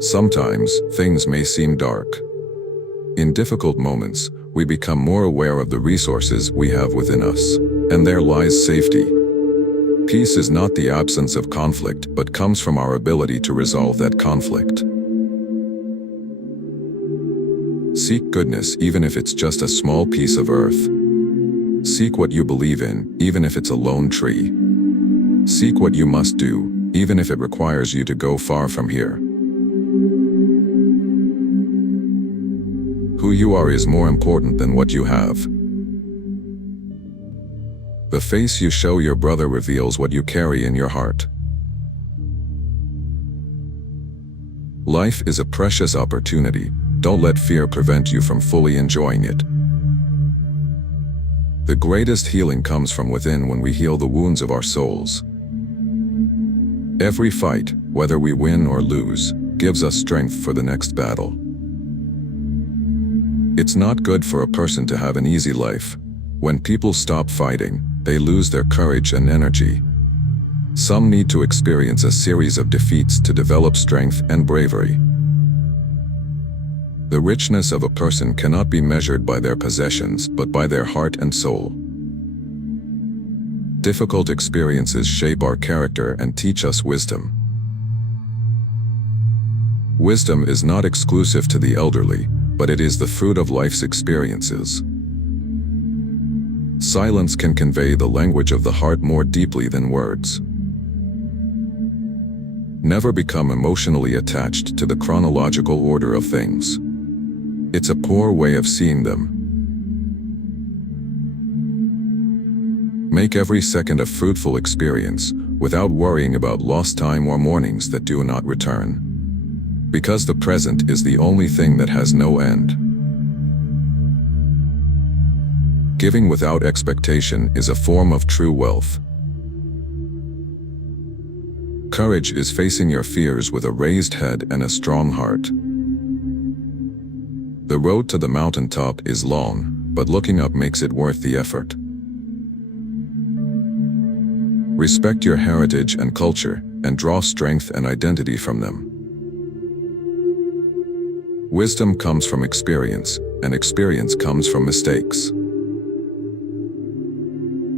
Sometimes, things may seem dark. In difficult moments, we become more aware of the resources we have within us, and there lies safety. Peace is not the absence of conflict, but comes from our ability to resolve that conflict. Seek goodness even if it's just a small piece of earth. Seek what you believe in, even if it's a lone tree. Seek what you must do, even if it requires you to go far from here. Who you are is more important than what you have. The face you show your brother reveals what you carry in your heart. Life is a precious opportunity. Don't let fear prevent you from fully enjoying it. The greatest healing comes from within when we heal the wounds of our souls. Every fight, whether we win or lose, gives us strength for the next battle. It's not good for a person to have an easy life. When people stop fighting, they lose their courage and energy. Some need to experience a series of defeats to develop strength and bravery. The richness of a person cannot be measured by their possessions, but by their heart and soul. Difficult experiences shape our character and teach us wisdom. Wisdom is not exclusive to the elderly, but it is the fruit of life's experiences. Silence can convey the language of the heart more deeply than words. Never become emotionally attached to the chronological order of things. It's a poor way of seeing them. Make every second a fruitful experience, without worrying about lost time or mornings that do not return. Because the present is the only thing that has no end. Giving without expectation is a form of true wealth. Courage is facing your fears with a raised head and a strong heart. The road to the mountaintop is long, but looking up makes it worth the effort. Respect your heritage and culture, and draw strength and identity from them. Wisdom comes from experience, and experience comes from mistakes.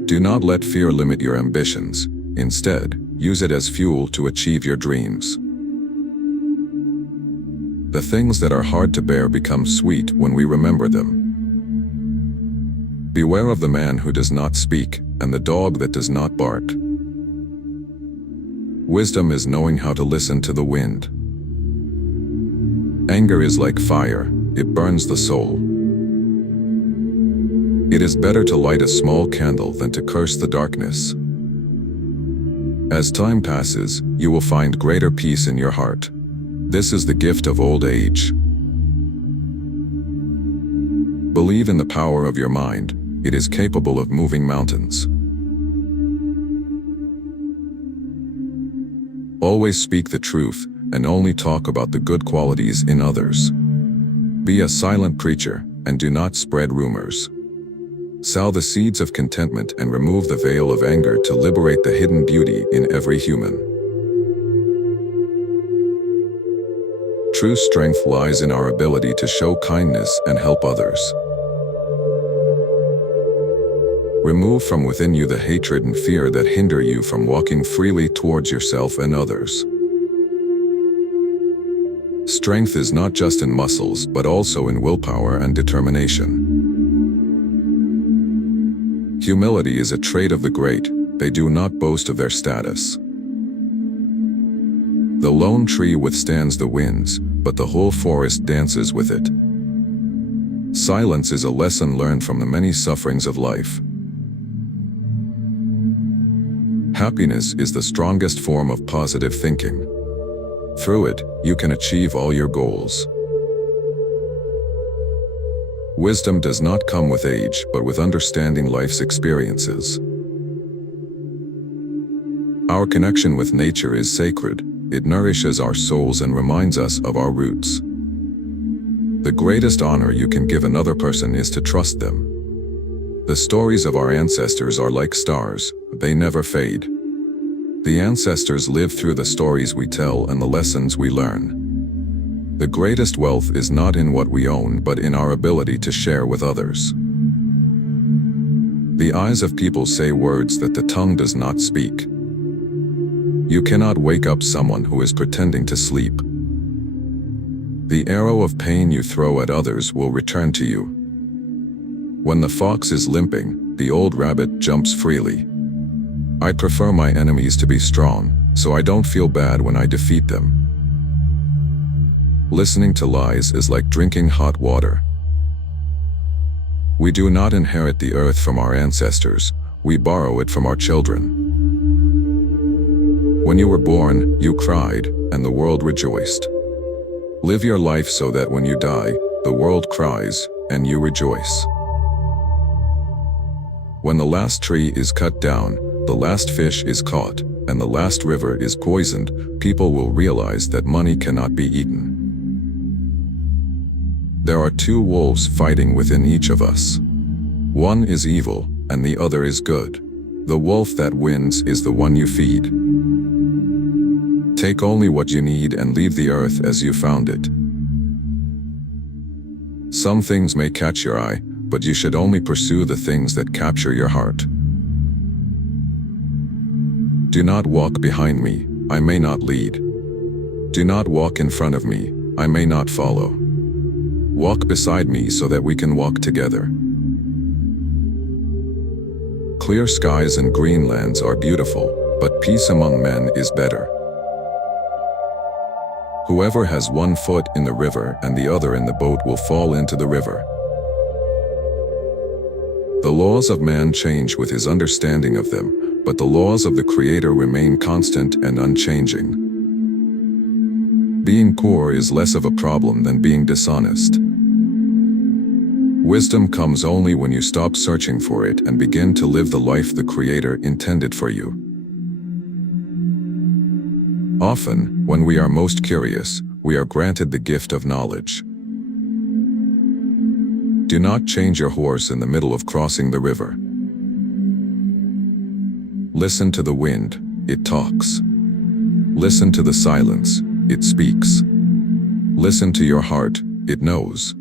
Do not let fear limit your ambitions. Instead, use it as fuel to achieve your dreams. The things that are hard to bear become sweet when we remember them. Beware of the man who does not speak, and the dog that does not bark. Wisdom is knowing how to listen to the wind. Anger is like fire, it burns the soul. It is better to light a small candle than to curse the darkness. As time passes, you will find greater peace in your heart. This is the gift of old age. Believe in the power of your mind. It is capable of moving mountains. Always speak the truth, and only talk about the good qualities in others. Be a silent preacher, and do not spread rumors. Sow the seeds of contentment and remove the veil of anger to liberate the hidden beauty in every human. True strength lies in our ability to show kindness and help others. Remove from within you the hatred and fear that hinder you from walking freely towards yourself and others. Strength is not just in muscles, but also in willpower and determination. Humility is a trait of the great. They do not boast of their status. The lone tree withstands the winds, but the whole forest dances with it. Silence is a lesson learned from the many sufferings of life. Happiness is the strongest form of positive thinking. Through it, you can achieve all your goals. Wisdom does not come with age, but with understanding life's experiences. Our connection with nature is sacred. It nourishes our souls and reminds us of our roots. The greatest honor you can give another person is to trust them. The stories of our ancestors are like stars, they never fade. The ancestors live through the stories we tell and the lessons we learn. The greatest wealth is not in what we own, but in our ability to share with others. The eyes of people say words that the tongue does not speak. You cannot wake up someone who is pretending to sleep. The arrow of pain you throw at others will return to you. When the fox is limping, the old rabbit jumps freely. I prefer my enemies to be strong, so I don't feel bad when I defeat them. Listening to lies is like drinking hot water. We do not inherit the earth from our ancestors, we borrow it from our children. When you were born, you cried, and the world rejoiced. Live your life so that when you die, the world cries, and you rejoice. When the last tree is cut down, the last fish is caught, and the last river is poisoned, people will realize that money cannot be eaten. There are two wolves fighting within each of us. One is evil, and the other is good. The wolf that wins is the one you feed. Take only what you need and leave the earth as you found it. Some things may catch your eye, but you should only pursue the things that capture your heart. Do not walk behind me, I may not lead. Do not walk in front of me, I may not follow. Walk beside me so that we can walk together. Clear skies and green lands are beautiful, but peace among men is better. Whoever has one foot in the river and the other in the boat will fall into the river. The laws of man change with his understanding of them, but the laws of the Creator remain constant and unchanging. Being poor is less of a problem than being dishonest. Wisdom comes only when you stop searching for it and begin to live the life the Creator intended for you. Often, when we are most curious, we are granted the gift of knowledge. Do not change your horse in the middle of crossing the river. Listen to the wind, it talks. Listen to the silence, it speaks. Listen to your heart, it knows.